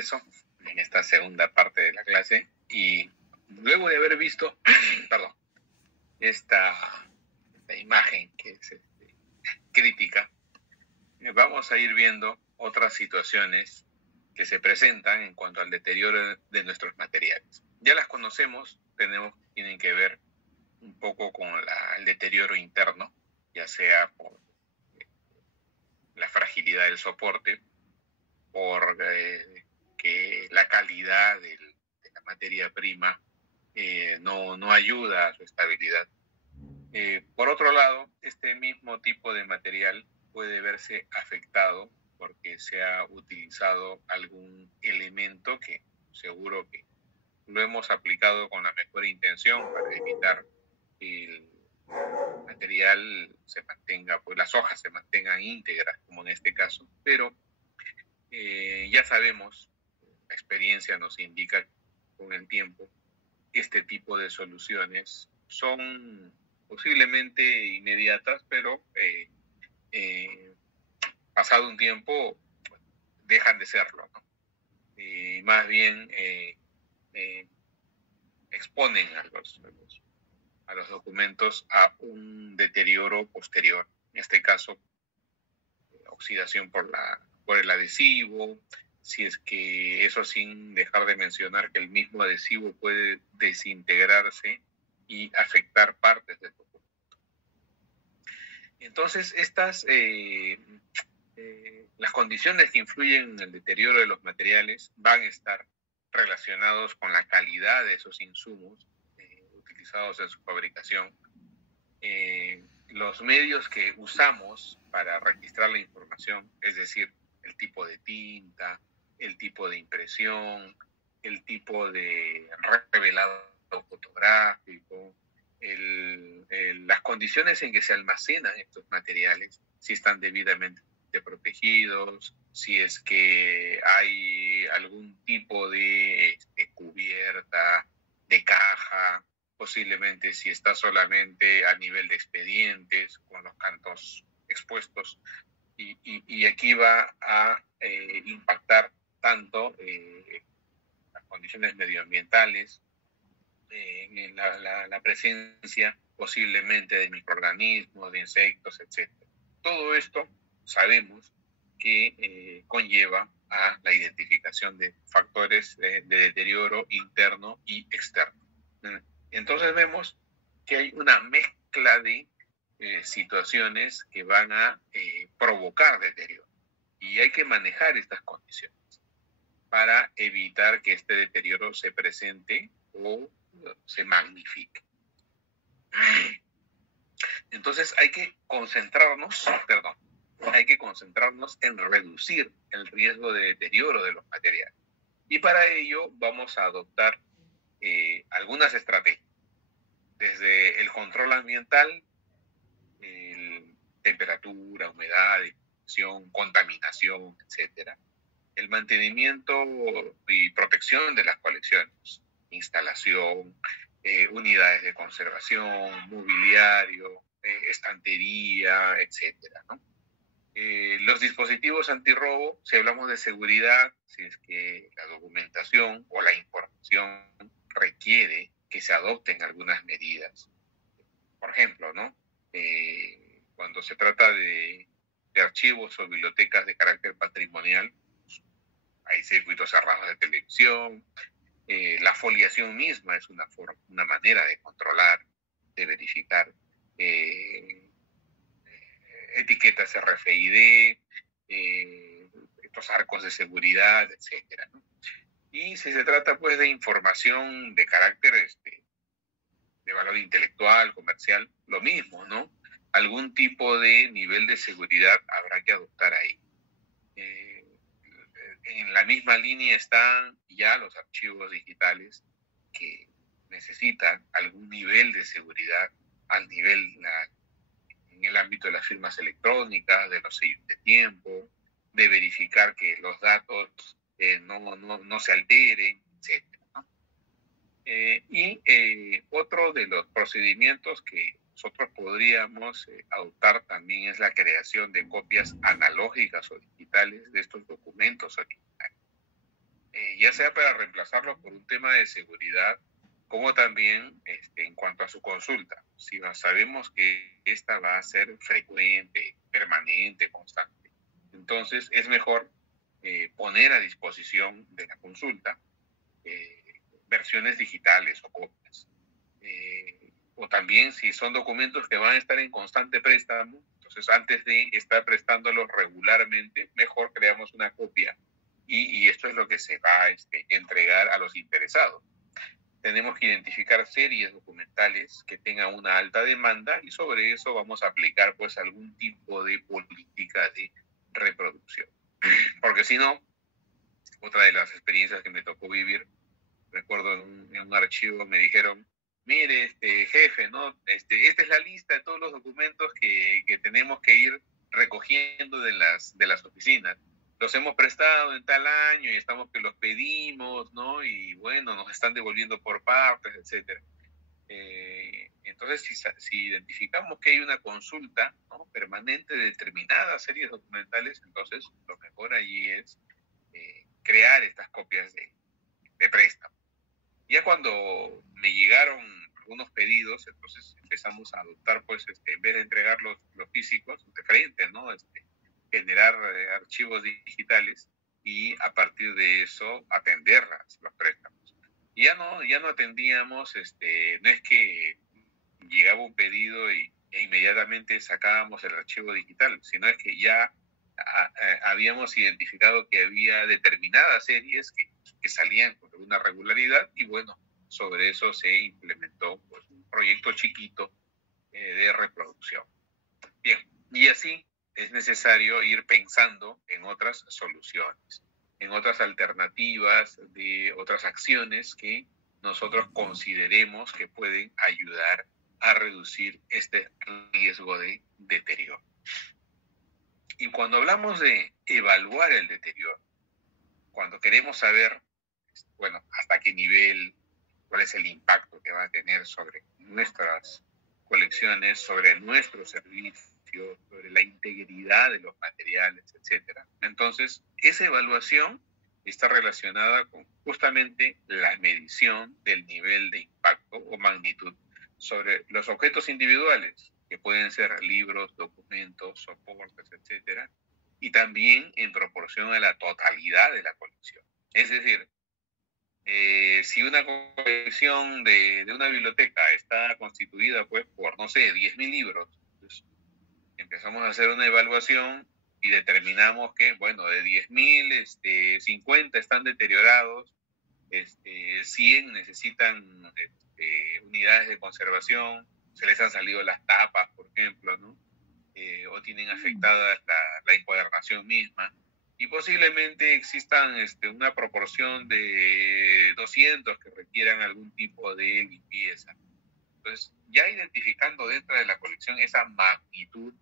regreso en esta segunda parte de la clase y luego de haber visto, perdón, esta imagen que es crítica, vamos a ir viendo otras situaciones que se presentan en cuanto al deterioro de nuestros materiales. Ya las conocemos, tienen que ver un poco con el deterioro interno, ya sea por la fragilidad del soporte, por que la calidad de la materia prima no ayuda a su estabilidad. Por otro lado, este mismo tipo de material puede verse afectado porque se ha utilizado algún elemento que seguro que lo hemos aplicado con la mejor intención para evitar que el material se mantenga, pues las hojas se mantengan íntegras, como en este caso, pero ya sabemos, la experiencia nos indica con el tiempo, este tipo de soluciones son posiblemente inmediatas, pero pasado un tiempo dejan de serlo, ¿no? Más bien exponen a los documentos a un deterioro posterior. En este caso, oxidación por el adhesivo, si es que eso sin dejar de mencionar que el mismo adhesivo puede desintegrarse y afectar partes del documento. Entonces, las condiciones que influyen en el deterioro de los materiales van a estar relacionados con la calidad de esos insumos utilizados en su fabricación, los medios que usamos para registrar la información, es decir, el tipo de tinta, el tipo de impresión, el tipo de revelado fotográfico, las condiciones en que se almacenan estos materiales, si están debidamente protegidos, si es que hay algún tipo de cubierta, de caja, posiblemente si está solamente a nivel de expedientes, con los cantos expuestos. Y aquí va a impactar tanto las condiciones medioambientales, en la presencia posiblemente de microorganismos, de insectos, etc. Todo esto sabemos que conlleva a la identificación de factores de deterioro interno y externo. Entonces vemos que hay una mezcla de situaciones que van a provocar deterioro y hay que manejar estas condiciones para evitar que este deterioro se presente o se magnifique. Entonces hay que concentrarnos en reducir el riesgo de deterioro de los materiales. Y para ello vamos a adoptar algunas estrategias, desde el control ambiental, temperatura, humedad, contaminación, etc. El mantenimiento y protección de las colecciones, instalación, unidades de conservación, mobiliario, estantería, etcétera, ¿no? Los dispositivos antirrobo, si hablamos de seguridad, si es que la documentación o la información requiere que se adopten algunas medidas. Por ejemplo, ¿no? Cuando se trata de archivos o bibliotecas de carácter patrimonial, hay circuitos cerrados de televisión, la foliación misma es una manera de controlar, de verificar, etiquetas RFID, estos arcos de seguridad, etcétera, ¿no? Y si se trata pues de información de carácter de valor intelectual, comercial, lo mismo, ¿no? Algún tipo de nivel de seguridad habrá que adoptar ahí. En la misma línea están ya los archivos digitales que necesitan algún nivel de seguridad en el ámbito de las firmas electrónicas, de los sellos de tiempo, de verificar que los datos no se alteren, etc. ¿no? Otro de los procedimientos que nosotros podríamos adoptar también es la creación de copias analógicas o digitales de estos documentos originales. ya sea para reemplazarlo por un tema de seguridad, como también en cuanto a su consulta. Si sabemos que esta va a ser frecuente, permanente, constante, entonces es mejor poner a disposición de la consulta versiones digitales o copias. O también si son documentos que van a estar en constante préstamo, entonces antes de estar prestándolos regularmente, mejor creamos una copia y esto es lo que se va a entregar a los interesados. Tenemos que identificar series documentales que tengan una alta demanda y sobre eso vamos a aplicar pues algún tipo de política de reproducción. Porque si no, otra de las experiencias que me tocó vivir, recuerdo en un archivo me dijeron, mire, jefe, ¿no? Esta es la lista de todos los documentos que tenemos que ir recogiendo de las oficinas. Los hemos prestado en tal año y estamos que los pedimos, ¿no? Y bueno, nos están devolviendo por partes, etcétera. Entonces, si identificamos que hay una consulta, ¿no?, permanente de determinadas series documentales, entonces lo mejor allí es crear estas copias de préstamo. Ya cuando me llegaron algunos pedidos, entonces empezamos a adoptar, pues, en vez de entregar los físicos de frente, ¿no? Generar archivos digitales y a partir de eso atender los préstamos. Y ya no atendíamos, no es que llegaba un pedido e inmediatamente sacábamos el archivo digital, sino es que ya habíamos identificado que había determinadas series que salían con una regularidad y bueno, sobre eso se implementó pues, un proyecto chiquito de reproducción. Bien, y así es necesario ir pensando en otras soluciones, en otras alternativas, de otras acciones que nosotros consideremos que pueden ayudar a reducir este riesgo de deterioro. Y cuando hablamos de evaluar el deterioro, cuando queremos saber, bueno, hasta qué nivel, cuál es el impacto que va a tener sobre nuestras colecciones, sobre nuestros servicios, sobre la integridad de los materiales, etcétera. Entonces, esa evaluación está relacionada con justamente la medición del nivel de impacto o magnitud sobre los objetos individuales, que pueden ser libros, documentos, soportes, etcétera, y también en proporción a la totalidad de la colección. Es decir, si una colección de una biblioteca está constituida pues por, no sé, 10.000 libros, pues empezamos a hacer una evaluación y determinamos que, bueno, de 10.000, 50 están deteriorados, 100 necesitan unidades de conservación, se les han salido las tapas, por ejemplo, ¿no? O tienen afectada la encuadernación misma. Y posiblemente existan una proporción de 200 que requieran algún tipo de limpieza. Entonces, ya identificando dentro de la colección esa magnitud,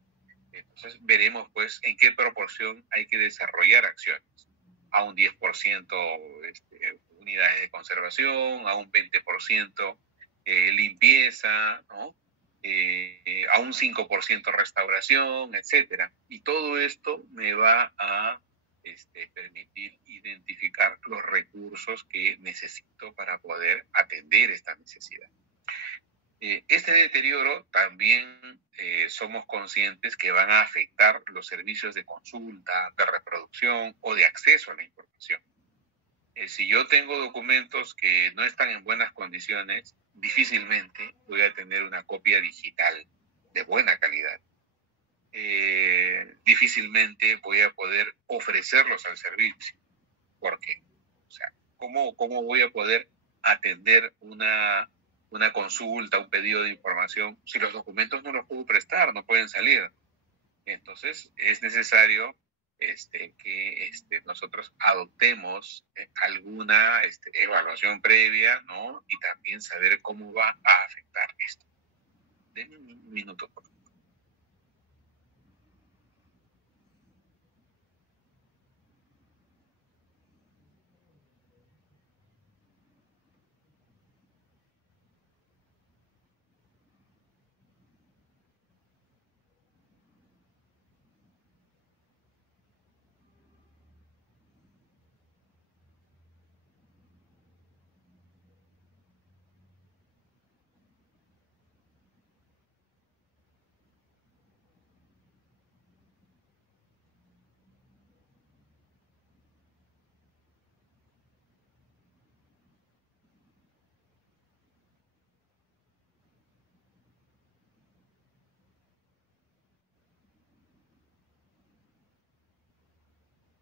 entonces veremos pues en qué proporción hay que desarrollar acciones. A un 10% unidades de conservación, a un 20% limpieza, ¿no? A un 5% restauración, etcétera. Y todo esto me va a permitir identificar los recursos que necesito para poder atender esta necesidad. Este deterioro también somos conscientes que van a afectar los servicios de consulta, de reproducción o de acceso a la información. Si yo tengo documentos que no están en buenas condiciones, difícilmente voy a tener una copia digital de buena calidad. Difícilmente voy a poder ofrecerlos al servicio. ¿Por qué? O sea, ¿cómo voy a poder atender una consulta, un pedido de información, si los documentos no los puedo prestar, no pueden salir? Entonces, es necesario que nosotros adoptemos alguna evaluación previa, ¿no? Y también saber cómo va a afectar esto. Denme un minuto, por favor.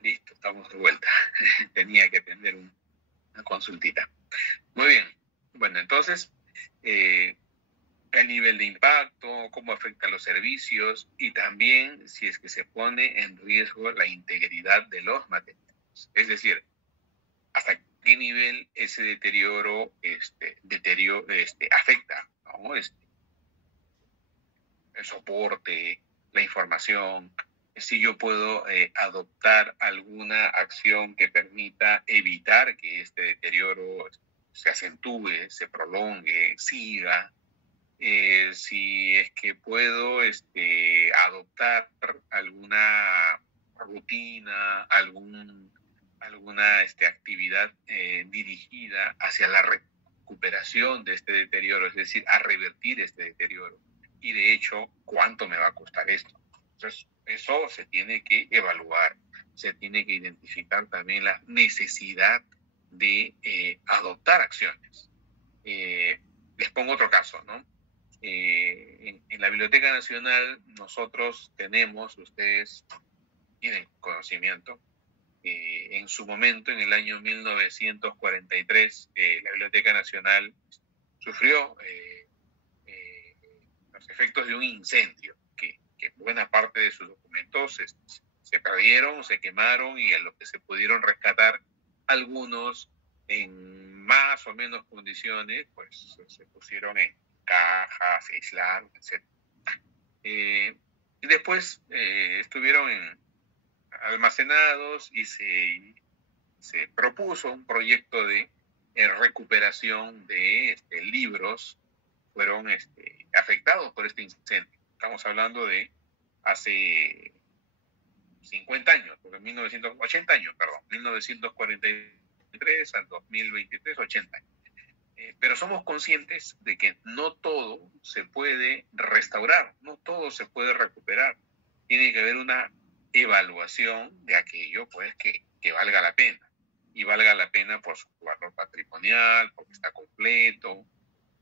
Listo, estamos de vuelta. Tenía que atender una consultita. Muy bien. Bueno, entonces, el nivel de impacto, cómo afecta a los servicios y también si es que se pone en riesgo la integridad de los materiales. Es decir, hasta qué nivel ese deterioro, afecta, ¿no? El soporte, la información, si yo puedo adoptar alguna acción que permita evitar que este deterioro se acentúe, se prolongue, siga, si es que puedo adoptar alguna rutina, alguna actividad dirigida hacia la recuperación de este deterioro, es decir, a revertir este deterioro. Y de hecho, ¿cuánto me va a costar esto? Entonces, eso se tiene que evaluar, se tiene que identificar también la necesidad de adoptar acciones. Les pongo otro caso, ¿no? En la Biblioteca Nacional nosotros tenemos, ustedes tienen conocimiento, en su momento, en el año 1943, la Biblioteca Nacional sufrió los efectos de un incendio, que buena parte de sus documentos se perdieron, se quemaron, y a los que se pudieron rescatar, algunos en más o menos condiciones, pues se pusieron en cajas, se aislaron, etc. Y después estuvieron almacenados y se propuso un proyecto de recuperación de libros fueron afectados por este incendio. Estamos hablando de hace 50 años, porque 80 años, perdón, 1943 al 2023, 80 años. Pero somos conscientes de que no todo se puede restaurar, no todo se puede recuperar. Tiene que haber una evaluación de aquello, pues, que valga la pena. Y valga la pena por su valor patrimonial, porque está completo,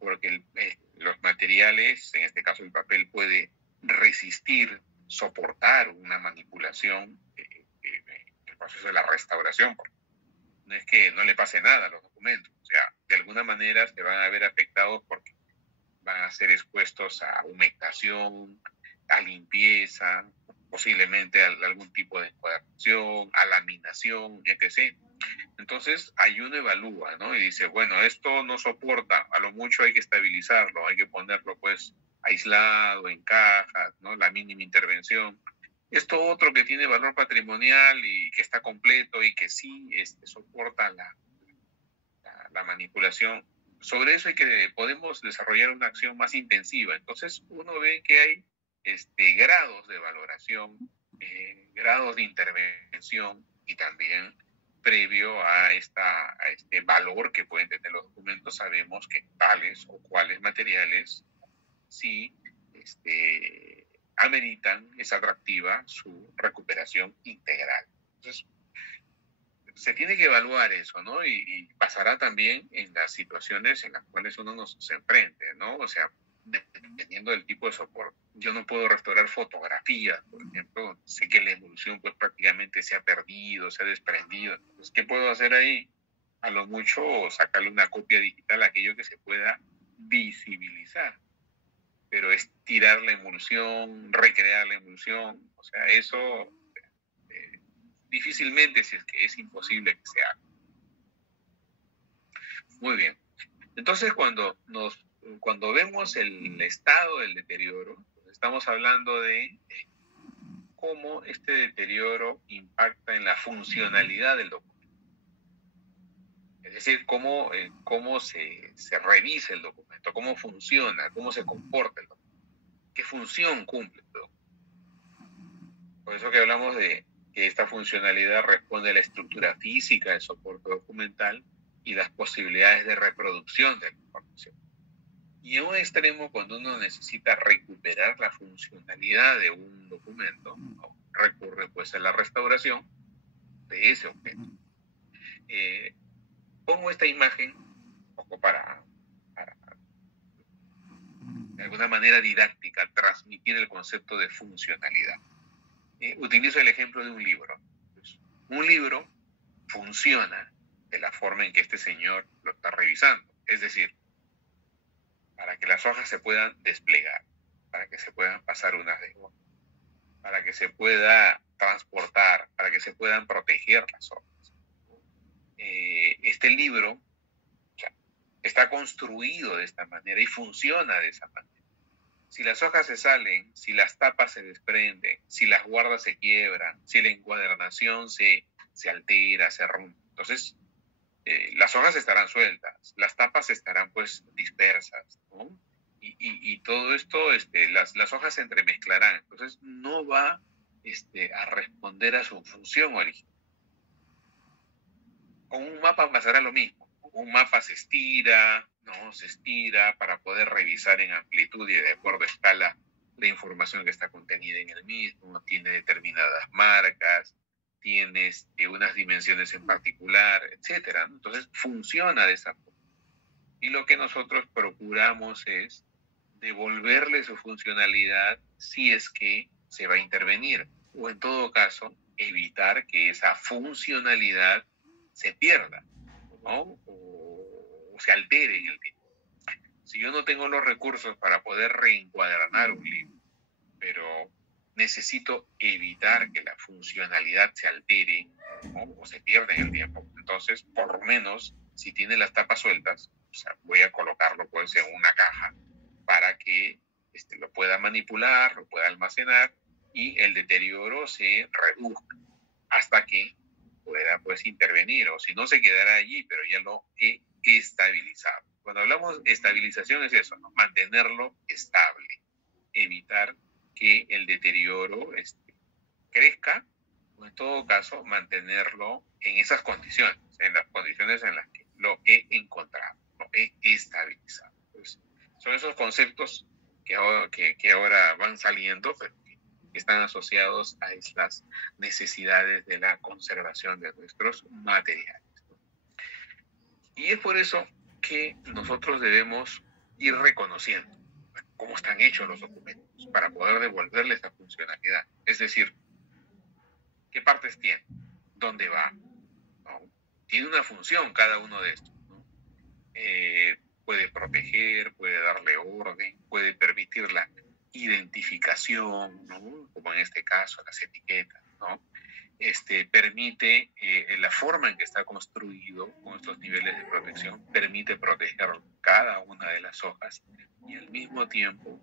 porque los materiales, en este caso el papel, puede resistir, soportar una manipulación el proceso de la restauración, porque no es que no le pase nada a los documentos, o sea, de alguna manera se van a ver afectados porque van a ser expuestos a humectación, a limpieza, posiblemente a algún tipo de encuadernación, a laminación, etc. Entonces, ahí uno evalúa, ¿no? Y dice, bueno, esto no soporta, a lo mucho hay que estabilizarlo, hay que ponerlo, pues, aislado, en cajas, ¿no? La mínima intervención. Esto otro que tiene valor patrimonial y que está completo y que sí soporta la manipulación, sobre eso podemos desarrollar una acción más intensiva. Entonces, uno ve que hay grados de valoración, grados de intervención, y también previo a este valor que pueden tener los documentos, sabemos que tales o cuales materiales sí ameritan, es atractiva su recuperación integral. Entonces, se tiene que evaluar eso, ¿no? Y pasará también en las situaciones en las cuales uno se enfrente, ¿no? O sea, dependiendo del tipo de soporte. Yo no puedo restaurar fotografías, por ejemplo. Sé que la evolución pues prácticamente se ha perdido, se ha desprendido. Entonces, ¿qué puedo hacer ahí? A lo mucho sacarle una copia digital a aquello que se pueda visibilizar. Pero estirar la emulsión, recrear la emulsión, o sea, eso difícilmente, si es que es imposible que se haga. Muy bien. Entonces, cuando vemos el estado del deterioro, estamos hablando de cómo este deterioro impacta en la funcionalidad del documento. Es decir, cómo se revisa el documento, cómo funciona, cómo se comporta el documento, qué función cumple el documento. Por eso que hablamos de que esta funcionalidad responde a la estructura física del soporte documental y las posibilidades de reproducción de la información. Y en un extremo, cuando uno necesita recuperar la funcionalidad de un documento, recurre pues a la restauración de ese objeto. Pongo esta imagen un poco para de alguna manera didáctica transmitir el concepto de funcionalidad. Utilizo el ejemplo de un libro. Pues, Un libro funciona de la forma en que este señor lo está revisando. Es decir, para que las hojas se puedan desplegar, para que se puedan pasar unas de otras, para que se pueda transportar, para que se puedan proteger las hojas. Este libro está construido de esta manera y funciona de esa manera. Si las hojas se salen, si las tapas se desprenden, si las guardas se quiebran, si la encuadernación se altera, se rompe, entonces las hojas estarán sueltas, las tapas estarán pues dispersas, ¿no? Y todo esto, las hojas se entremezclarán, entonces no va a responder a su función original. Con un mapa pasará lo mismo. Un mapa se estira, ¿no? Se estira para poder revisar en amplitud y de acuerdo a escala la información que está contenida en el mismo, tiene determinadas marcas, tiene unas dimensiones en particular, etcétera, ¿no? Entonces funciona de esa forma. Y lo que nosotros procuramos es devolverle su funcionalidad si es que se va a intervenir, o en todo caso, evitar que esa funcionalidad se pierda, ¿no? O se altere en el tiempo. Si yo no tengo los recursos para poder reencuadernar un libro, pero necesito evitar que la funcionalidad se altere, ¿no? O se pierda en el tiempo, entonces, por lo menos, si tiene las tapas sueltas, o sea, voy a colocarlo pues en una caja para que lo pueda manipular, lo pueda almacenar y el deterioro se reduzca hasta que pueda pues intervenir, o si no se quedará allí, pero ya lo he estabilizado. Cuando hablamos de estabilización es eso, ¿no? Mantenerlo estable, evitar que el deterioro crezca, o en todo caso mantenerlo en esas condiciones, en las condiciones en las que lo he encontrado, lo he estabilizado. Pues, son esos conceptos que ahora van saliendo, pero que están asociados a estas necesidades de la conservación de nuestros materiales. Y es por eso que nosotros debemos ir reconociendo cómo están hechos los documentos para poder devolverles esa funcionalidad. Es decir, qué partes tiene, dónde va, ¿no? Tiene una función cada uno de estos, ¿no? Puede proteger, puede darle orden, puede permitir la identificación, ¿no? Como en este caso las etiquetas, ¿no? Permite la forma en que está construido con estos niveles de protección, permite proteger cada una de las hojas y al mismo tiempo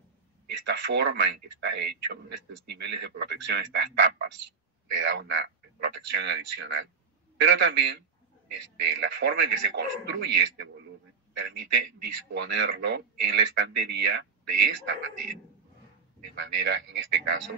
esta forma en que está hecho, estos niveles de protección, estas tapas, le da una protección adicional, pero también la forma en que se construye este volumen permite disponerlo en la estantería de esta manera. De manera, en este caso,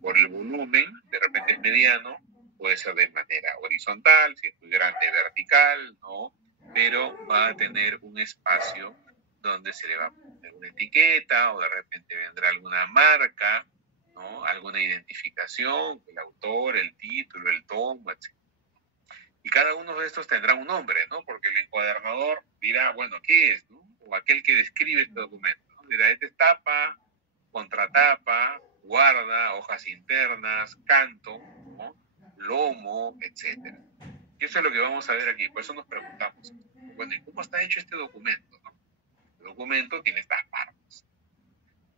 por el volumen, de repente es mediano, puede ser de manera horizontal, si es muy grande, vertical, ¿no? Pero va a tener un espacio donde se le va a poner una etiqueta o de repente vendrá alguna marca, ¿no? Alguna identificación, el autor, el título, el tomo, etc. Y cada uno de estos tendrá un nombre, ¿no? Porque el encuadernador dirá, bueno, ¿qué es, no? O aquel que describe este documento, ¿no? Dirá, esta es tapa, contratapa, guarda, hojas internas, canto, ¿no? Lomo, etc. Y eso es lo que vamos a ver aquí. Por eso nos preguntamos, bueno, ¿y cómo está hecho este documento, no? El documento tiene estas partes.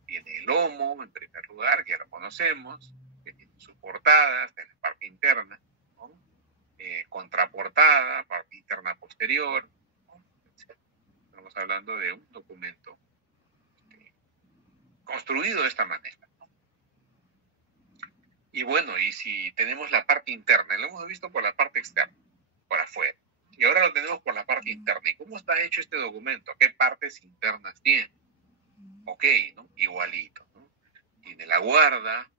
Tiene el lomo, en primer lugar, que ya lo conocemos, que tiene su portada, está en la parte interna, ¿no? Contraportada, parte interna posterior, ¿no? Estamos hablando de un documento construido de esta manera. Y bueno, y si tenemos la parte interna, lo hemos visto por la parte externa, por afuera, y ahora lo tenemos por la parte interna. ¿Y cómo está hecho este documento? ¿Qué partes internas tiene? Ok, ¿no? Igualito, ¿no? Tiene la guarda,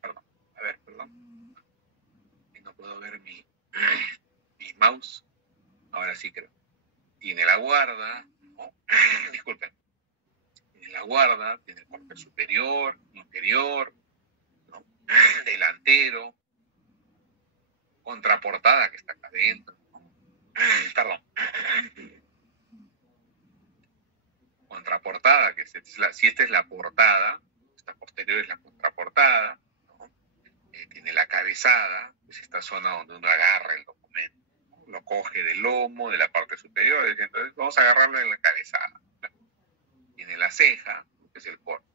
perdón, a ver, perdón, y no puedo ver mi mouse, ahora sí creo. Tiene la guarda, ¿no? Disculpen, tiene la guarda, tiene el cuartel superior, interior, ¿no? Delantero, contraportada que está acá adentro, ¿no? Perdón, contraportada, que si esta es la portada, esta posterior es la contraportada, ¿no? tiene la cabezada, es esta zona donde uno agarra el documento, lo coge del lomo, de la parte superior, entonces vamos a agarrarlo en la cabezada. Tiene la ceja, que es el corte,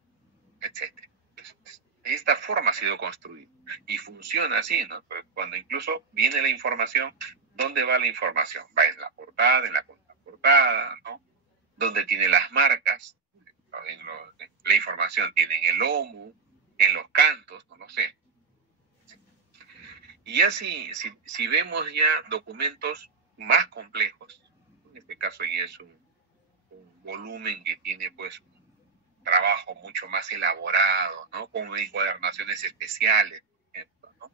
etc. Entonces, de esta forma ha sido construido y funciona así, ¿no? Cuando incluso viene la información, ¿dónde va la información? Va en la portada, en la contraportada, ¿no? ¿Dónde tiene las marcas? La información tiene en el lomo, en los cantos, no lo sé. Y ya si vemos ya documentos más complejos, en este caso ya es un volumen que tiene pues un trabajo mucho más elaborado, ¿no? Con encuadernaciones especiales, por ejemplo, ¿no?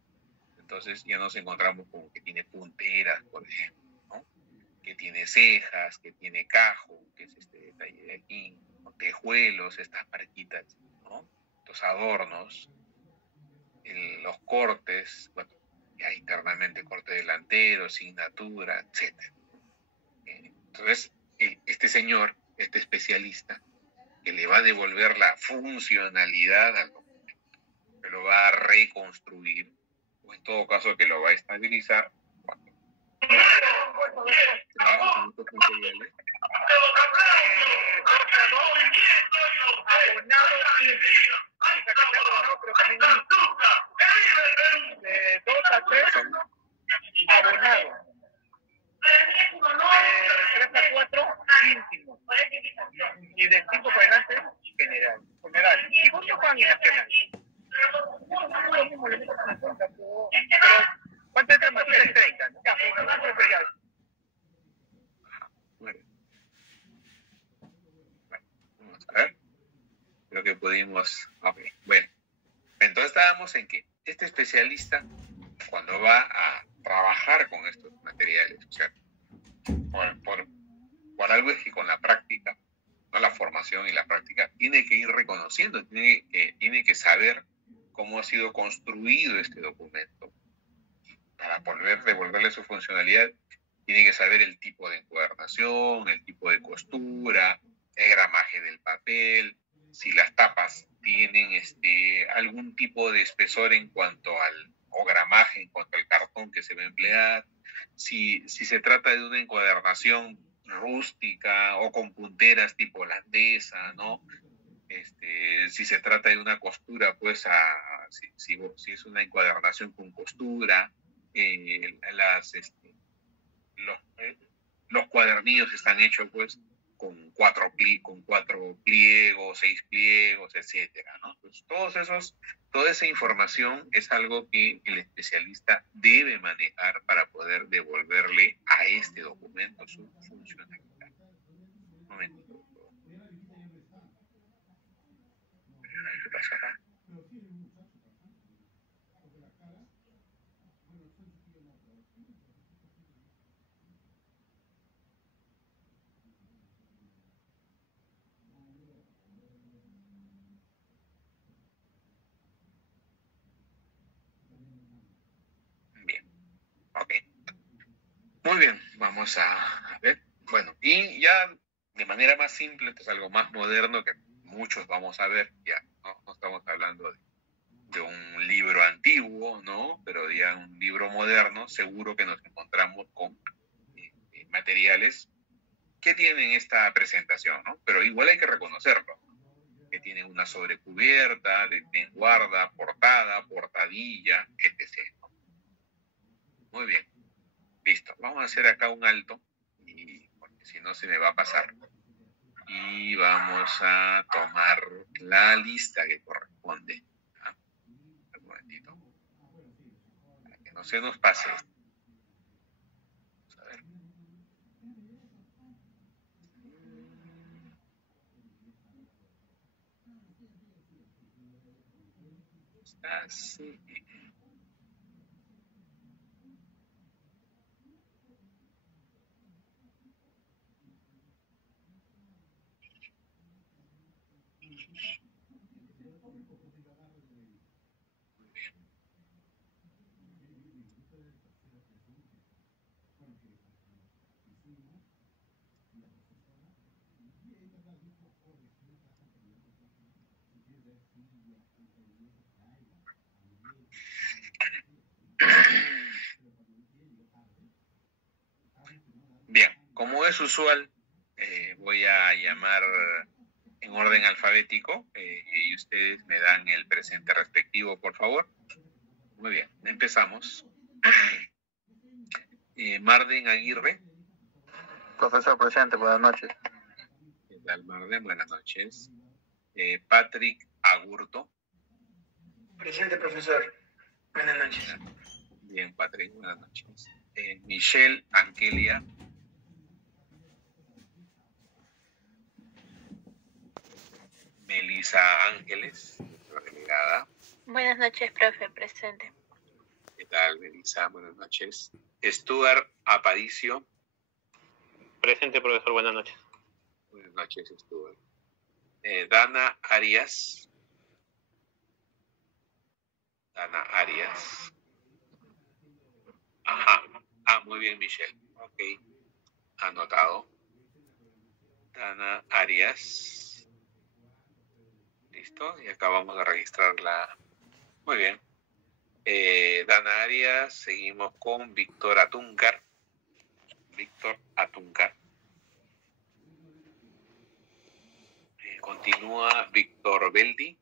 Entonces ya nos encontramos con que tiene punteras, por ejemplo, ¿no? Que tiene cejas, que tiene cajo, que es este detalle de aquí, ¿no? Tejuelos, estas marquitas, ¿no? Los adornos, los cortes, bueno, ya internamente corte delantero, signatura, etc. Entonces, este señor, este especialista, que le va a devolver la funcionalidad al documento, que lo va a reconstruir, o en todo caso que lo va a estabilizar, cuando trabaja con estos materiales. De 2 a 3 son abonados. De 3 a 4 íntimos. Y de 5 para adelante, general. ¿Y vos tocan en nacional? Pero, ¿cuántas etapas tienes? 30. Ya, pues, ya. Bueno, vamos a ver. Creo que pudimos... Okay. Bueno, entonces estábamos en que este especialista, cuando va a trabajar con estos materiales, o sea, por algo es que con la práctica, no la formación y la práctica, tiene que ir reconociendo, tiene que saber cómo ha sido construido este documento. Para poder devolverle su funcionalidad, tiene que saber el tipo de encuadernación, el tipo de costura, el gramaje del papel, si las tapas tienen algún tipo de espesor en cuanto o gramaje en cuanto al cartón que se va a emplear, si se trata de una encuadernación rústica o con punteras tipo holandesa, ¿no? Si se trata de una costura, pues si es una encuadernación con costura, los cuadernillos están hechos pues con 4 pliegos, 6 pliegos, etcétera, ¿no? Entonces, toda esa información es algo que el especialista debe manejar para poder devolverle a este documento su funcionalidad. Un momentito. ¿Qué pasa acá? Bien, ok. Muy bien, vamos a ver. Bueno, y ya de manera más simple, esto es algo más moderno que muchos vamos a ver, ya no estamos hablando de un libro antiguo, ¿no? Pero ya un libro moderno, seguro que nos encontramos con materiales que tienen esta presentación, ¿no? Pero igual hay que reconocerlo, que tienen una sobrecubierta, de guarda, portada, portadilla, etc. ¿No? Muy bien. Listo, vamos a hacer acá un alto, porque si no se me va a pasar. Y vamos a tomar la lista que corresponde. Un momentito. Para que no se nos pase. Vamos a ver. Así. Como es usual, voy a llamar en orden alfabético y ustedes me dan el presente respectivo, por favor. Muy bien, empezamos. Marden Aguirre. Profesor presente, buenas noches. ¿Qué tal, Marden? Buenas noches. Patrick Agurto. Presente, profesor. Buenas noches. Bien, Patrick, buenas noches. Michelle Angelia. Melissa Ángeles, delegada. Buenas noches, profe, presente. ¿Qué tal, Melissa? Buenas noches. Stuart Aparicio. Presente, profesor, buenas noches. Buenas noches, Stuart. Dana Arias. Dana Arias. Ajá. Muy bien, Michelle. Ok. Anotado. Dana Arias. Listo. Y acabamos de registrarla. Muy bien. Dana Arias. Seguimos con Víctor Atúncar. Víctor Atúncar. Continúa Víctor Beldi.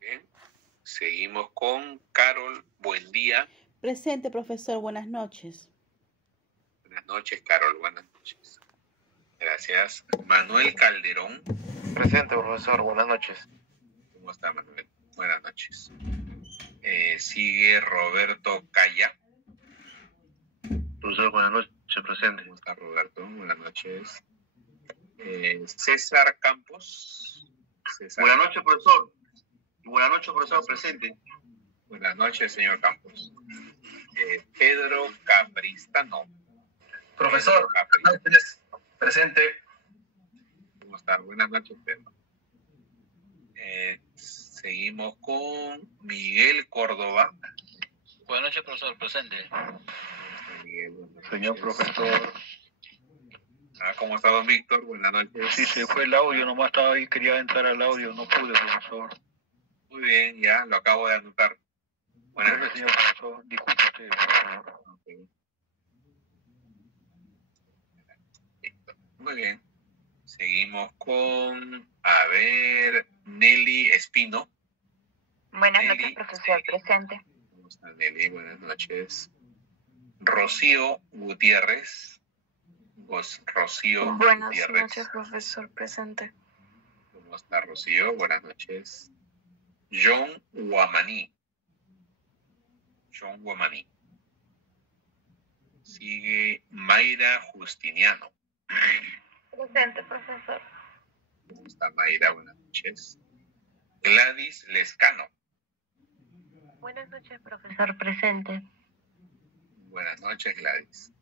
Bien. Seguimos con Carol Buendía. Presente, profesor. Buenas noches. Buenas noches, Carol. Buenas noches. Gracias. Manuel Calderón. Presente, profesor, buenas noches. ¿Cómo está, Manuel? Buenas noches. Sigue Roberto Calla. Profesor, buenas noches, presente. ¿Cómo está, Roberto? Buenas noches. César Campos. César. Buenas noches, profesor. Buenas noches, profesor, presente. Buenas noches, señor Campos. Pedro Capristano. Profesor, buenas noches. Presente. ¿Cómo está? Buenas noches, Pedro. Seguimos con Miguel Córdoba. Buenas noches, profesor, presente. Miguel, Señor profesor. ¿Cómo está, don Víctor? Buenas noches. Sí, se fue el audio, nomás estaba ahí, quería entrar al audio, no pude, profesor. Muy bien, ya, lo acabo de anotar. Buenas noches. Señor profesor, disculpe usted, por favor. Okay. Muy bien. Seguimos con, Nelly Espino. Buenas Nelly, noches, profesor, presente. ¿Cómo está, Nelly? Buenas noches. Rocío Gutiérrez. Rocío Buenas Gutiérrez. noches, profesor, presente. ¿Cómo está, Rocío? Buenas noches. John Guamaní. John Guamaní. Sigue Mayra Justiniano. Presente, profesor. ¿Cómo está, Mayra? Buenas noches. Gladys Lescano. Buenas noches, profesor, presente. Buenas noches, Gladys.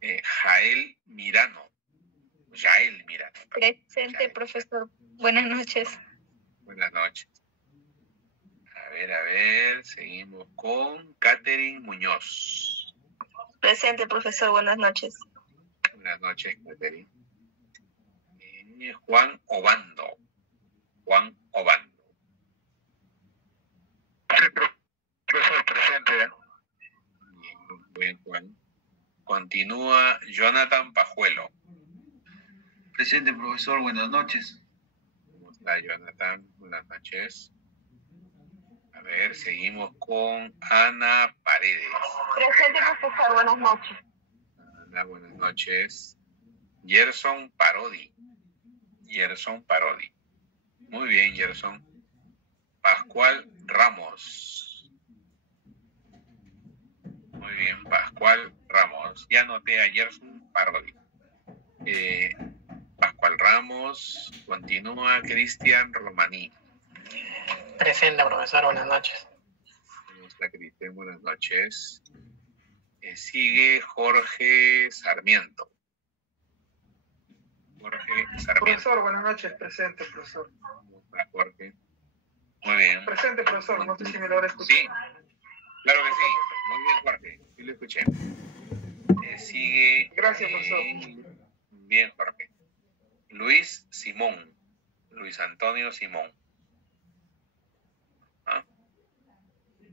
Jael Mirano. Jael Mirano. Presente, Jael. profesor. Buenas noches. Buenas noches. A ver, seguimos con Catherine Muñoz. Presente, profesor. Buenas noches. Buenas noches, Catherine. Juan Obando. Juan Obando. Profesor, presente. Bien, Juan. Continúa Jonathan Pajuelo. Presente, profesor, buenas noches. ¿Cómo está, Jonathan? Buenas noches. A ver, seguimos con Ana Paredes. Presente, profesor. Buenas noches. Ana, buenas noches. Gerson Parodi. Gerson Parodi. Muy bien, Gerson. Pascual Ramos. Muy bien, Pascual Ramos. Ya anoté a Gerson Parodi. Pascual Ramos. Continúa Cristian Romaní. Presente, profesor. Buenas noches. ¿Cómo está, Cristian? Buenas noches. Sigue Jorge Sarmiento. Jorge Sarmiento. Profesor, buenas noches. Presente, profesor. ¿Cómo está, Jorge? Muy bien. Presente, profesor. No sé si me lo habrá escuchado. Sí, claro que sí. Muy bien, Jorge. Sí lo escuché. Sigue. Gracias, profesor. Bien, Jorge. Luis Simón. Luis Antonio Simón.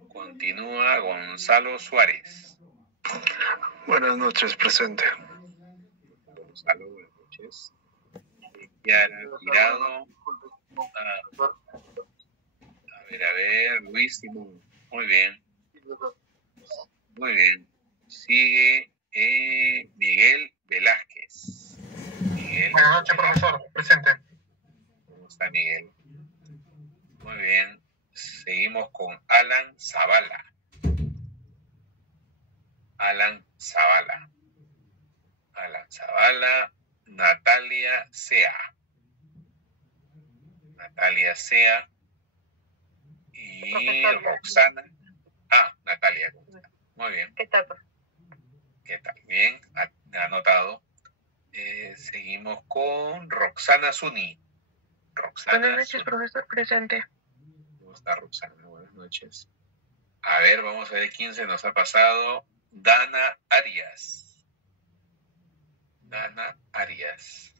Continúa Gonzalo Suárez. Buenas noches, presente. Gonzalo, buenas noches. Yara Tirado. A ver, Luis Simón. Muy bien. Muy bien. Sigue Miguel Velázquez. Miguel. Buenas noches, profesor. Presente. ¿Cómo está Miguel? Muy bien. Seguimos con Alan Zavala. Alan Zavala. Alan Zavala. Natalia Sea. Natalia Sea. Y Profesor. Roxana. Natalia. Muy bien. ¿Qué tal, profe? ¿Qué tal? Bien, anotado. Seguimos con Roxana Zuni. Roxana Buenas noches, Zuni. profesor. Presente. ¿Cómo está Roxana? Buenas noches. A ver, vamos a ver quién se nos ha pasado. Dana Arias. Dana Arias.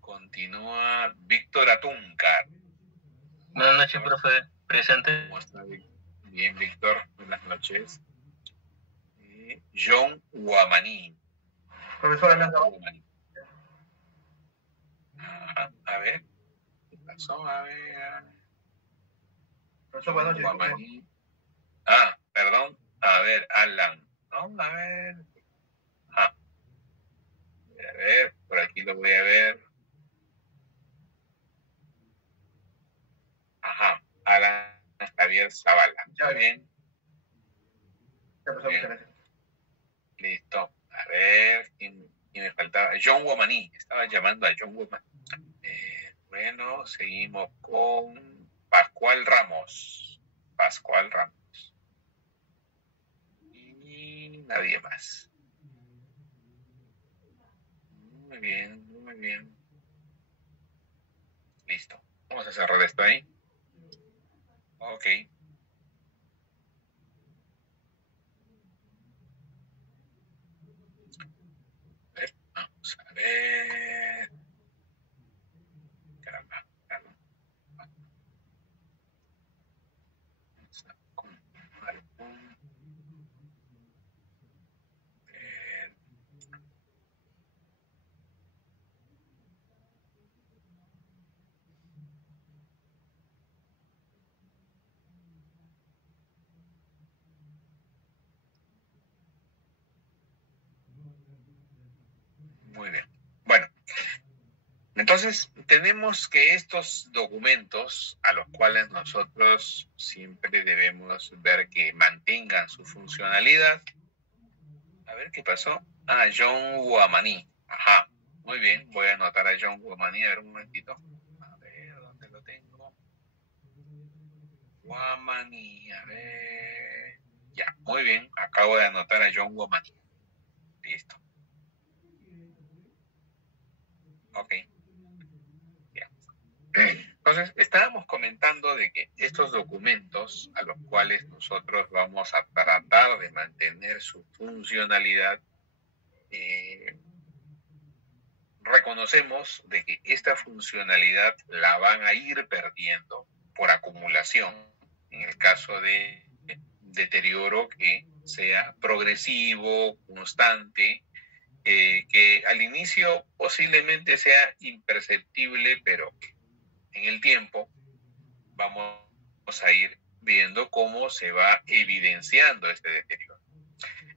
Continúa Víctor Atúncar. Buenas noches, profe. Presente. ¿Cómo está? Bien, Víctor. Buenas noches. John Guamaní. Profesor Amanda. A ver. ¿Qué pasó? A ver. Profesor, buenas noches. Guamaní. Perdón. A ver, Alan. No, a ver. A ver, por aquí lo voy a ver. Alan Javier Zavala. Muy bien. Bien. Listo. A ver, ¿quién me faltaba? John Guamaní. Estaba llamando a John Guamaní. Bueno, seguimos con Pascual Ramos. Pascual Ramos. Y nadie más. Muy bien, muy bien. Listo. Vamos a cerrar esto ahí. Ok. Vamos a ver. Caramba. Vamos a continuar con... Muy bien. Bueno, entonces tenemos que estos documentos a los cuales nosotros siempre debemos ver que mantengan su funcionalidad. A ver qué pasó. John Guamaní. Ajá. Muy bien. Voy a anotar a John Guamaní. A ver un momentito. A ver, ¿dónde lo tengo? Guamaní. A ver. Ya, muy bien. Acabo de anotar a John Guamaní. Listo. Ok. Bien. Entonces, estábamos comentando de que estos documentos a los cuales nosotros vamos a tratar de mantener su funcionalidad, reconocemos de que esta funcionalidad la van a ir perdiendo por acumulación, en el caso de deterioro que sea progresivo, constante, que al inicio posiblemente sea imperceptible, pero en el tiempo vamos a ir viendo cómo se va evidenciando este deterioro.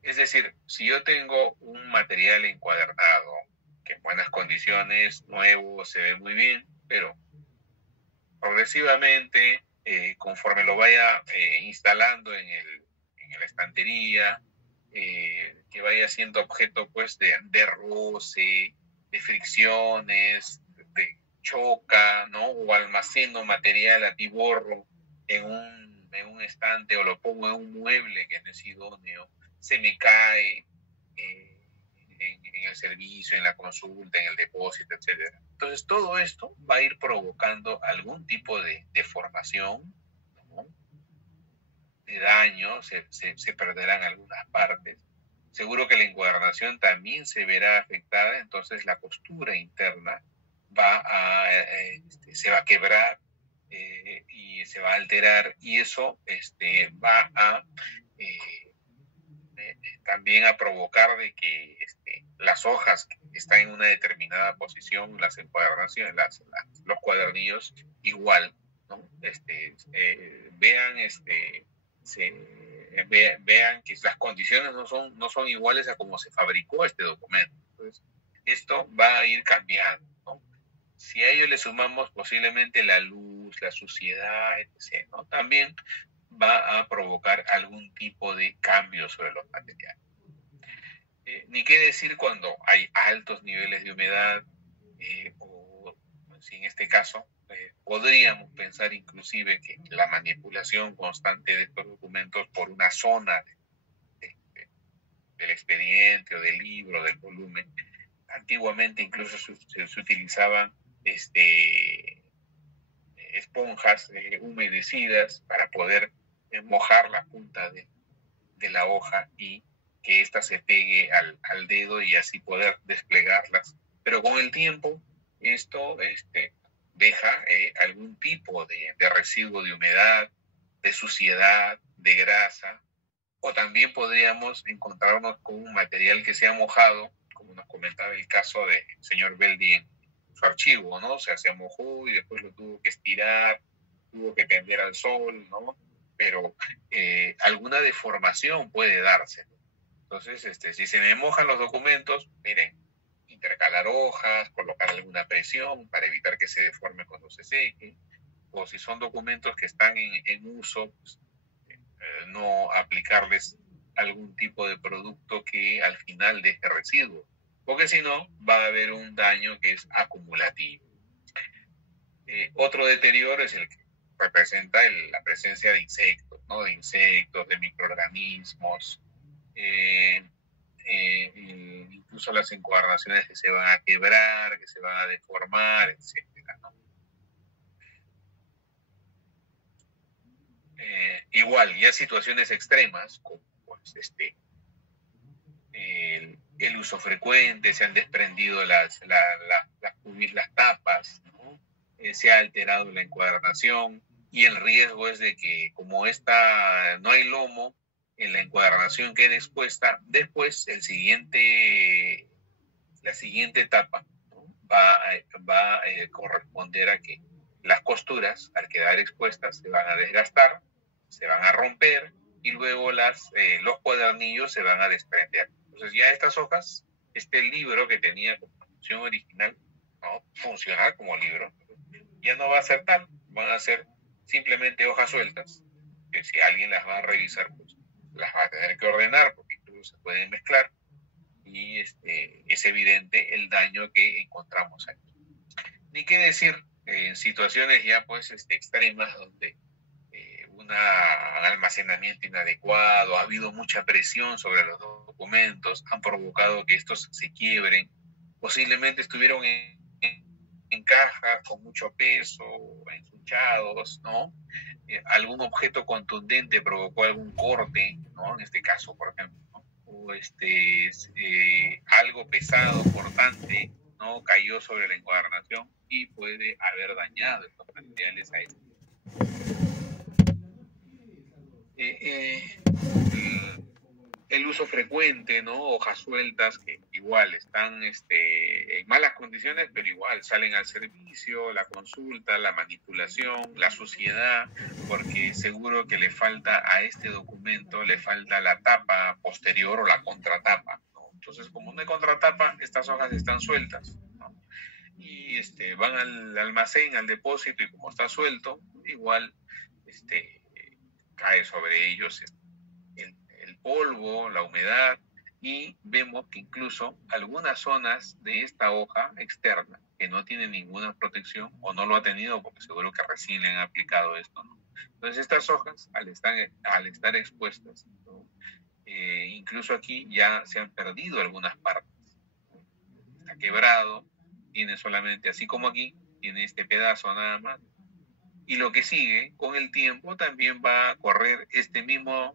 Es decir, si yo tengo un material encuadernado, que en buenas condiciones, nuevo, se ve muy bien, pero progresivamente, conforme lo vaya instalando en la estantería, que vaya siendo objeto pues de roce, de fricciones, de choca, ¿no? O almaceno material atiborro en un estante o lo pongo en un mueble que no es idóneo, se me cae en el servicio, en la consulta, en el depósito, etcétera. Entonces todo esto va a ir provocando algún tipo de deformación, ¿no? De daño, se perderán algunas partes. Seguro que la encuadernación también se verá afectada, entonces la costura interna se va a quebrar y se va a alterar, y eso va a también a provocar de que las hojas que están en una determinada posición, las encuadernaciones, los cuadernillos, igual, ¿no? Vean, vean que las condiciones no son iguales a cómo se fabricó este documento. Entonces, esto va a ir cambiando, ¿no? Si a ello le sumamos posiblemente la luz, la suciedad, etc., ¿no? También va a provocar algún tipo de cambio sobre los materiales. Ni qué decir cuando hay altos niveles de humedad, o si en este caso podríamos pensar inclusive que la manipulación constante de estos documentos por una zona del expediente o del libro, del volumen. Antiguamente incluso se utilizaban esponjas humedecidas para poder mojar la punta de la hoja y que ésta se pegue al dedo y así poder desplegarlas. Pero con el tiempo esto deja algún tipo de residuo de humedad, de suciedad, de grasa, o también podríamos encontrarnos con un material que se ha mojado, como nos comentaba el caso del señor Beldi en su archivo, ¿no? O sea, se mojó y después lo tuvo que estirar, tuvo que tender al sol, ¿no? Pero alguna deformación puede darse. Entonces, si se me mojan los documentos, miren, intercalar hojas, colocar alguna presión para evitar que se deforme cuando se seque, o si son documentos que están en uso, pues, no aplicarles algún tipo de producto que al final deje residuos, porque si no va a haber un daño que es acumulativo. Otro deterioro es el que representa la presencia de insectos, ¿no? De insectos, de microorganismos, incluso las encuadernaciones que se van a quebrar, que se van a deformar, etcétera, ¿no? Igual, ya situaciones extremas, como pues, el uso frecuente, se han desprendido las tapas, ¿no? Se ha alterado la encuadernación y el riesgo es de que como no hay lomo, en la encuadernación quede expuesta, después la siguiente etapa, ¿no? va a corresponder a que las costuras, al quedar expuestas, se van a desgastar, se van a romper y luego los cuadernillos se van a desprender. Entonces ya estas hojas, este libro que tenía como función original, ¿no? Funcionar como libro, ya no va a ser tal, van a ser simplemente hojas sueltas, que si alguien las va a revisar, pues las va a tener que ordenar, porque incluso se pueden mezclar, y es evidente el daño que encontramos aquí. Ni qué decir en situaciones ya pues extremas donde un almacenamiento inadecuado, ha habido mucha presión sobre los documentos, han provocado que estos se quiebren, posiblemente estuvieron en cajas con mucho peso, ensuciados, ¿no? Algún objeto contundente provocó algún corte, ¿no? En este caso, por ejemplo, ¿no? O algo pesado, cortante, ¿no? Cayó sobre la encuadernación y puede haber dañado estos materiales a ellos. El uso frecuente, ¿no? Hojas sueltas que igual están en malas condiciones, pero igual salen al servicio, la consulta, la manipulación, la suciedad, porque seguro que le falta a este documento, le falta la tapa posterior o la contratapa, ¿no? Entonces, como no hay contratapa, estas hojas están sueltas, ¿no? Y van al almacén, al depósito, y como está suelto, igual cae sobre ellos el polvo, la humedad, y vemos que incluso algunas zonas de esta hoja externa que no tiene ninguna protección o no lo ha tenido porque seguro que recién le han aplicado esto, ¿no? Entonces estas hojas al estar expuestas, ¿no? Incluso aquí ya se han perdido algunas partes, ¿no? Está quebrado, tiene solamente, así como aquí, tiene este pedazo nada más. Y lo que sigue con el tiempo también va a correr esta misma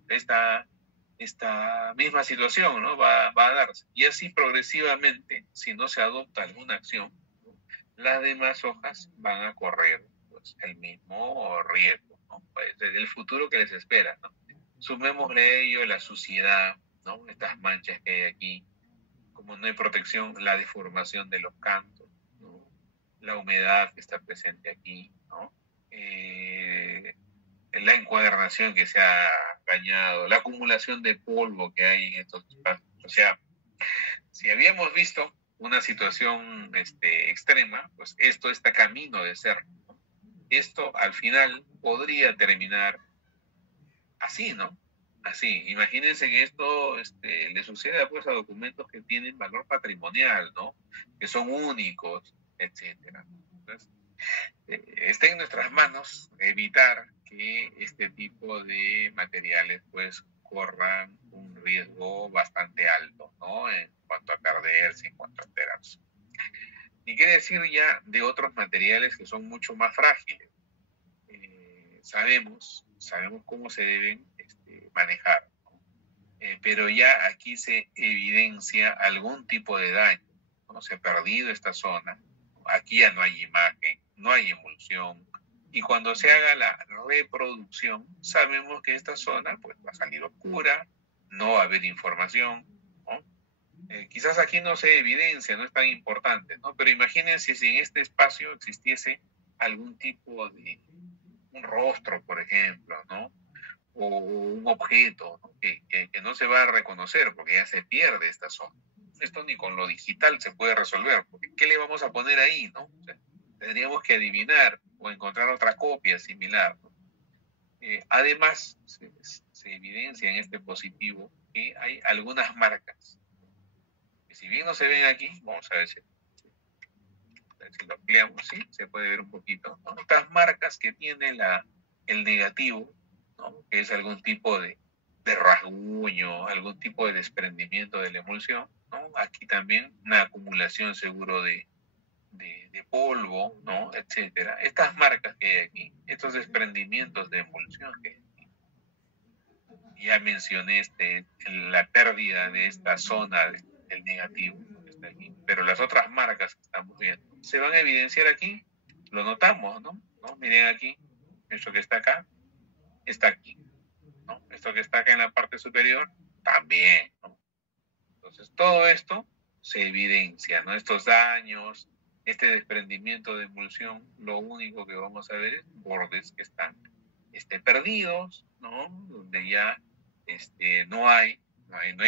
situación, ¿no? Va a darse. Y así progresivamente, si no se adopta alguna acción, ¿no? Las demás hojas van a correr pues, el mismo riesgo, ¿no? Pues, el futuro que les espera, ¿no? Sumémosle a ello la suciedad, ¿no? Estas manchas que hay aquí, como no hay protección, la deformación de los cantos, ¿no? La humedad que está presente aquí, ¿no? La encuadernación que se ha dañado, la acumulación de polvo que hay en estos espacios. O sea, si habíamos visto una situación extrema, pues esto está camino de ser, ¿no? Esto al final podría terminar así, ¿no? Así, imagínense que esto le suceda pues a documentos que tienen valor patrimonial, ¿no? Que son únicos, etcétera. Entonces, está en nuestras manos evitar que este tipo de materiales pues corran un riesgo bastante alto, ¿no? En cuanto a perderse, en cuanto a alterarse. Y qué decir ya de otros materiales que son mucho más frágiles. Sabemos cómo se deben manejar, ¿no? Pero ya aquí se evidencia algún tipo de daño, ¿no? Se ha perdido esta zona, aquí ya no hay imagen, no hay emulsión, y cuando se haga la reproducción, sabemos que esta zona pues va a salir oscura, no va a haber información, ¿no? Quizás aquí no se evidencia, no es tan importante, ¿no? Pero imagínense si en este espacio existiese algún tipo de un rostro, por ejemplo, ¿no? O un objeto, ¿no? que no se va a reconocer porque ya se pierde esta zona. Esto ni con lo digital se puede resolver, porque ¿qué le vamos a poner ahí, no? O sea, tendríamos que adivinar o encontrar otra copia similar, ¿no? Además, se evidencia en este positivo que hay algunas marcas, que si bien no se ven aquí, vamos a ver si lo ampliamos, ¿sí? Se puede ver un poquito, ¿no? Estas marcas que tiene el negativo, ¿no? Que es algún tipo de rasguño, algún tipo de desprendimiento de la emulsión, ¿no? Aquí también una acumulación seguro de polvo, ¿no? Etcétera. Estas marcas que hay aquí, estos desprendimientos de emulsión que ya mencioné, la pérdida de esta zona del negativo, que está aquí, pero las otras marcas que estamos viendo se van a evidenciar aquí, lo notamos, ¿no? Miren aquí, esto que está acá, está aquí, ¿no? Esto que está acá en la parte superior, también, ¿no? Entonces, todo esto se evidencia, ¿no? Estos daños, este desprendimiento de emulsión, lo único que vamos a ver es bordes que están perdidos, ¿no? Donde ya no hay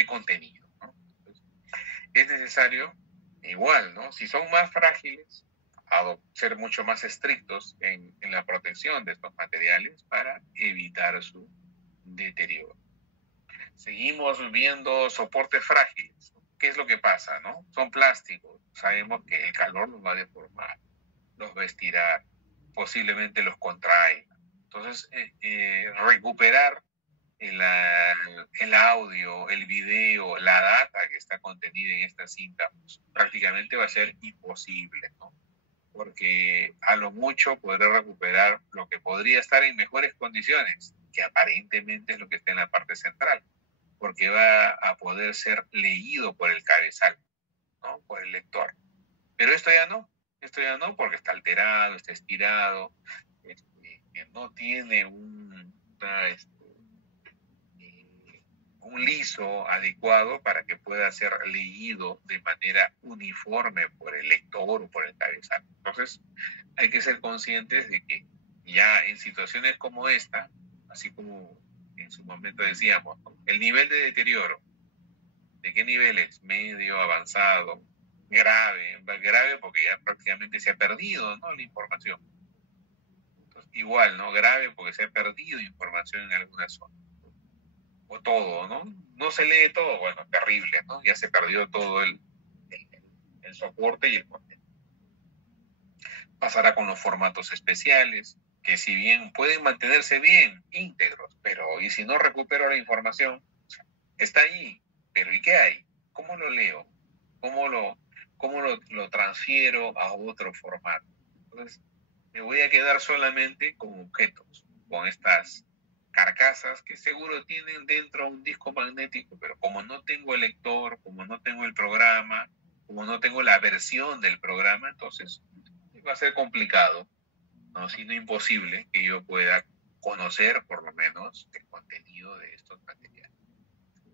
contenido, ¿no? Entonces, es necesario, igual, ¿no? Si son más frágiles, ser mucho más estrictos en la protección de estos materiales para evitar su deterioro. Seguimos viendo soportes frágiles. ¿Qué es lo que pasa, no? Son plásticos. Sabemos que el calor los va a deformar, los va a estirar, posiblemente los contrae. Entonces, recuperar el audio, el video, la data que está contenida en esta cinta, pues, prácticamente va a ser imposible, ¿no? Porque a lo mucho podré recuperar lo que podría estar en mejores condiciones, que aparentemente es lo que está en la parte central, porque va a poder ser leído por el cabezal, ¿no? Por el lector. Pero esto ya no, porque está alterado, está estirado, no tiene un liso adecuado para que pueda ser leído de manera uniforme por el lector o por el cabezal. Entonces, hay que ser conscientes de que ya en situaciones como esta, así como en su momento decíamos, ¿no? El nivel de deterioro, ¿de qué nivel es? Medio, avanzado, grave porque ya prácticamente se ha perdido, ¿no? La información. Entonces, igual, ¿no? Grave porque se ha perdido información en alguna zona. O todo, ¿no? No se lee todo, bueno, terrible, ¿no? Ya se perdió todo el soporte y el contenido. Pasará con los formatos especiales, que si bien pueden mantenerse bien, íntegros, pero ¿y si no recupero la información? Está ahí, pero ¿y qué hay? ¿Cómo lo leo? ¿Cómo lo transfiero a otro formato? Entonces, me voy a quedar solamente con objetos, con estas carcasas que seguro tienen dentro un disco magnético, pero como no tengo el lector, como no tengo el programa, como no tengo la versión del programa, entonces va a ser complicado, ¿no? Sino imposible que yo pueda conocer por lo menos el contenido de estos materiales.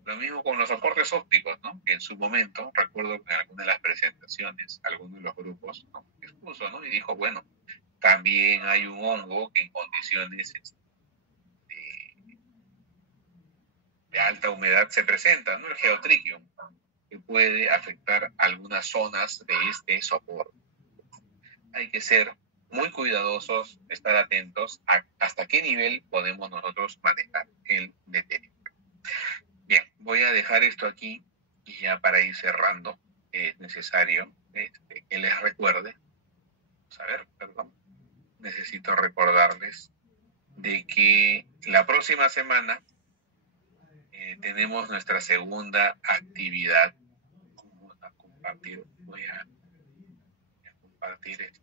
Lo mismo con los soportes ópticos, ¿no? Que en su momento, recuerdo que en alguna de las presentaciones, alguno de los grupos, ¿no?, expuso, ¿no? Y dijo, bueno, también hay un hongo que en condiciones de alta humedad se presenta, ¿no? El Geotrichium, que puede afectar algunas zonas de este soporte. Hay que ser muy cuidadosos, estar atentos a hasta qué nivel podemos nosotros manejar el deterioro. Bien, voy a dejar esto aquí y ya para ir cerrando es necesario que les recuerde, necesito recordarles de que la próxima semana tenemos nuestra segunda actividad. Vamos a compartir, voy a compartir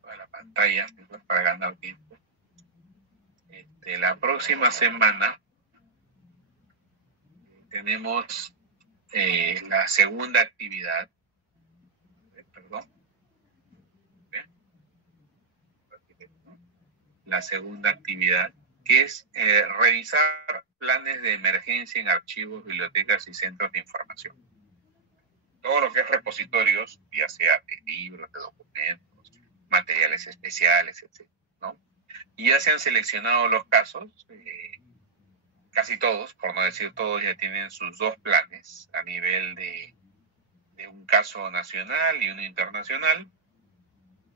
toda la pantalla para ganar tiempo. La próxima semana tenemos la segunda actividad, la segunda actividad, que es revisar planes de emergencia en archivos, bibliotecas y centros de información. Todo lo que es repositorios, ya sea de libros, de documentos, materiales especiales, etc., ¿no? Y ya se han seleccionado los casos, casi todos, por no decir todos, ya tienen sus dos planes a nivel de un caso nacional y uno internacional,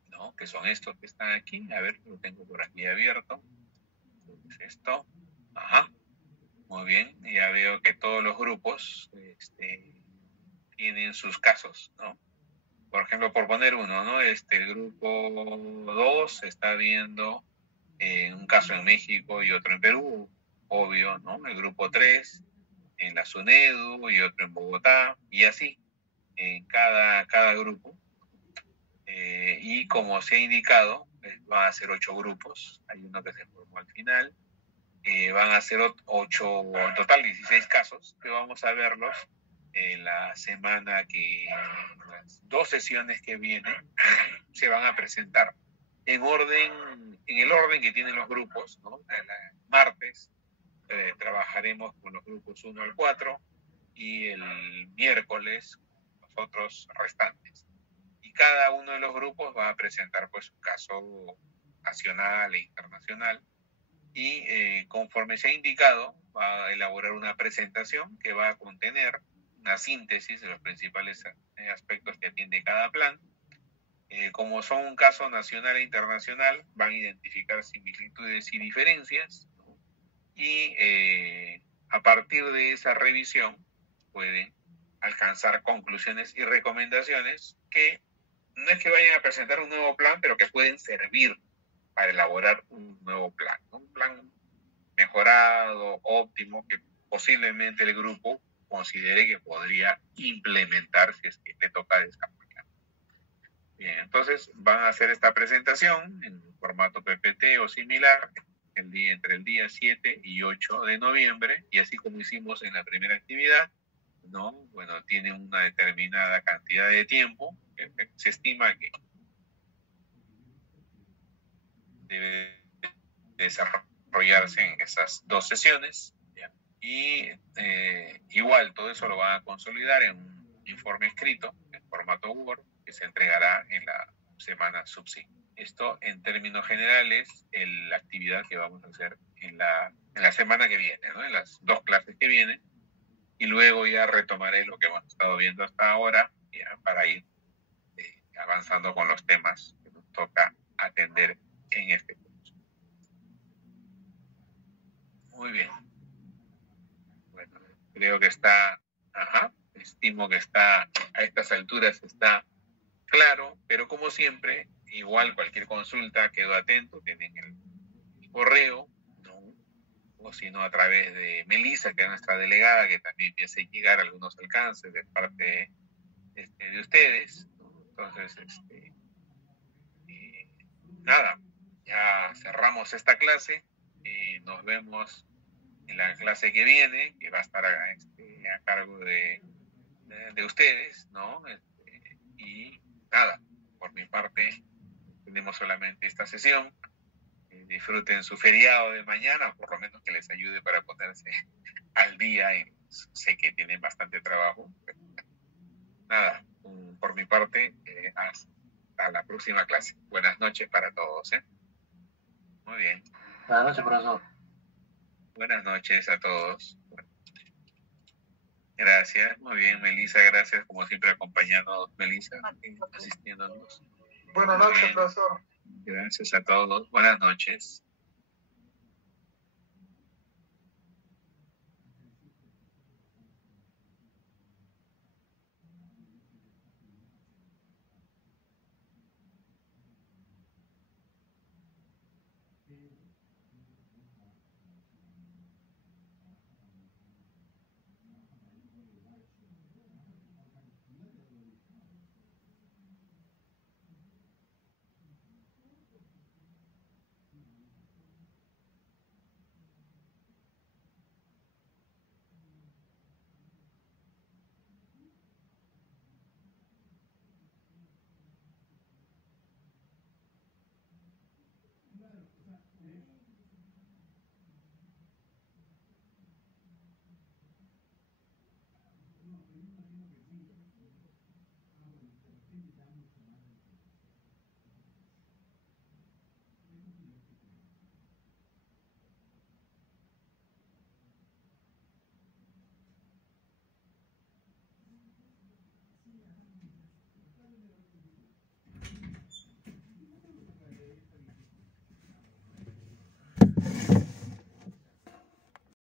¿no? Que son estos que están aquí. A ver, lo tengo por aquí abierto. Es esto. Ajá. Muy bien. Ya veo que todos los grupos tienen sus casos, ¿no? Por ejemplo, por poner uno, ¿no? El grupo 2 está viendo un caso en México y otro en Perú, obvio, ¿no? El grupo 3 en la SUNEDU y otro en Bogotá, y así, en cada grupo. Y como se ha indicado, van a ser 8 grupos, hay uno que se formó al final, van a ser 8, en total 16 casos, que vamos a verlos en la semana las 2 sesiones que vienen, se van a presentar en el orden que tienen los grupos, ¿no? El martes trabajaremos con los grupos 1 al 4 y el miércoles los otros restantes. Y cada uno de los grupos va a presentar pues un caso nacional e internacional y conforme se ha indicado va a elaborar una presentación que va a contener una síntesis de los principales aspectos que atiende cada plan. Como son un caso nacional e internacional, van a identificar similitudes y diferencias, ¿no? Y a partir de esa revisión pueden alcanzar conclusiones y recomendaciones que no es que vayan a presentar un nuevo plan, pero que pueden servir para elaborar un nuevo plan, ¿no? Un plan mejorado, óptimo, que posiblemente el grupo considere que podría implementar si es que le toca desarrollar. Bien, entonces van a hacer esta presentación en formato PPT o similar entre el día 7 y 8 de noviembre, y así como hicimos en la primera actividad, ¿no? Bueno, tiene una determinada cantidad de tiempo, que se estima que debe desarrollarse en esas 2 sesiones, ¿ya? Y igual todo eso lo van a consolidar en un informe escrito en formato Word que se entregará en la semana subsiguiente. Esto en términos generales la actividad que vamos a hacer en la semana que viene, ¿no? En las 2 clases que vienen, y luego ya retomaré lo que hemos estado viendo hasta ahora, ya, para ir avanzando con los temas que nos toca atender en este curso. Muy bien. Bueno, creo que estimo que está a estas alturas está claro, pero como siempre, igual cualquier consulta, quedo atento, tienen el correo, ¿no? O si no, a través de Melissa, que es nuestra delegada, que también me hace llegar algunos alcances de parte de ustedes, ¿no? Entonces, nada, ya cerramos esta clase, nos vemos en la clase que viene, que va a estar a cargo de ustedes, ¿no? Y nada, por mi parte, tenemos solamente esta sesión. Disfruten su feriado de mañana, por lo menos que les ayude para ponerse al día en sé que tienen bastante trabajo. Nada, por mi parte, hasta la próxima clase. Buenas noches para todos. Muy bien. Buenas noches, profesor. Buenas noches a todos. Gracias. Muy bien, Melissa, gracias como siempre acompañándonos, Melissa, asistiéndonos. Buenas noches, profesor. Gracias a todos. Buenas noches.